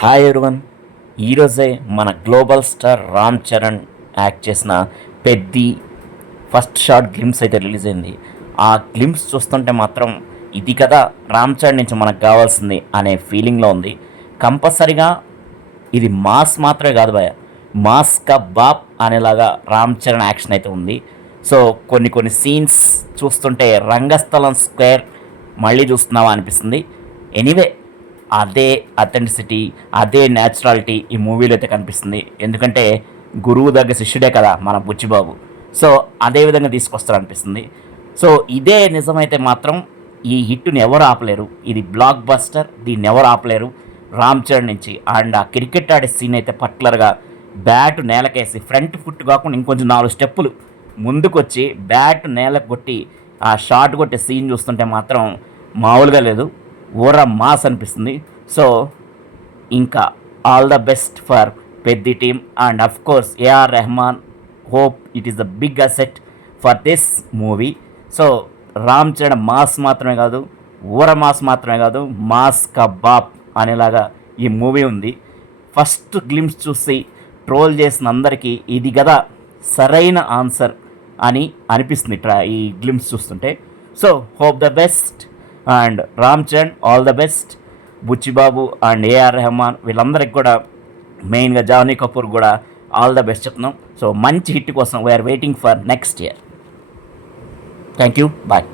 Hi everyone. ఈరోజే మన global star Ram Charan act చేసిన పెద్ది ఫస్ట్ షార్ట్ గ్లిమ్స్ అయితే రిలీజ్ అయింది. ఆ గ్లిమ్స్ చూస్తుంటే మాత్రం ఇది కదా రామ్ చరణ్ నుంచి మనకు కావాల్సింది అనే ఫీలింగ్లో ఉంది. కంపల్సరిగా ఇది మాస్ మాత్రమే కాదు భయ, మాస్ కా బాప్ అనేలాగా రామ్ చరణ్ యాక్షన్ అయితే ఉంది. సో కొన్ని సీన్స్ చూస్తుంటే రంగస్థలం స్క్వేర్ మళ్ళీ చూస్తున్నావా అనిపిస్తుంది. ఎనీవే, అదే అథెంటిసిటీ, అదే న్యాచురాలిటీ ఈ మూవీలో అయితే కనిపిస్తుంది. ఎందుకంటే గురువు దగ్గర శిష్యుడే కదా మన బుచ్చిబాబు. సో అదే విధంగా తీసుకొస్తారు అనిపిస్తుంది. సో ఇదే నిజమైతే మాత్రం ఈ హిట్ని ఎవరు ఆపలేరు. ఇది బ్లాక్ బస్టర్, దీన్ని ఎవరు ఆపలేరు రామ్ చరణ్ నుంచి. అండ్ ఆ క్రికెట్ ఆడే సీన్ అయితే పర్టికులర్గా బ్యాట్ నేలకేసి ఫ్రంట్ ఫుట్ కాకుండా ఇంకొంచెం 4 స్టెప్పులు ముందుకొచ్చి బ్యాట్ నేలకు కొట్టి ఆ షాట్ కొట్టే సీన్ చూస్తుంటే మాత్రం మామూలుగా లేదు, ఓరా మాస్ అనిపిస్తుంది. సో ఇంకా all the best for Peddi team and of course AR Rahman. Hope it is the big asset for this movie. So Ram Charan mass మాత్రమే కాదు, ఊర మాస్ మాత్రమే కాదు, మాస్ కబాబ్ అనేలాగా ఈ మూవీ ఉంది. ఫస్ట్ గ్లిమ్స్ చూసి ట్రోల్ చేసిన అందరికీ ఇది కదా సరైన ఆన్సర్ అని అనిపిస్తుంది ఈ గ్లిమ్స్ చూస్తుంటే. So hope the best and Ram Charan all the best. Buchibabu and AR Rahman వీళ్ళందరికీ కూడా, మెయిన్గా జానీ కపూర్ కూడా ఆల్ ద బెస్ట్ చెప్తున్నాం. సో మంచి హిట్ కోసం we are waiting for next year. Thank you, bye.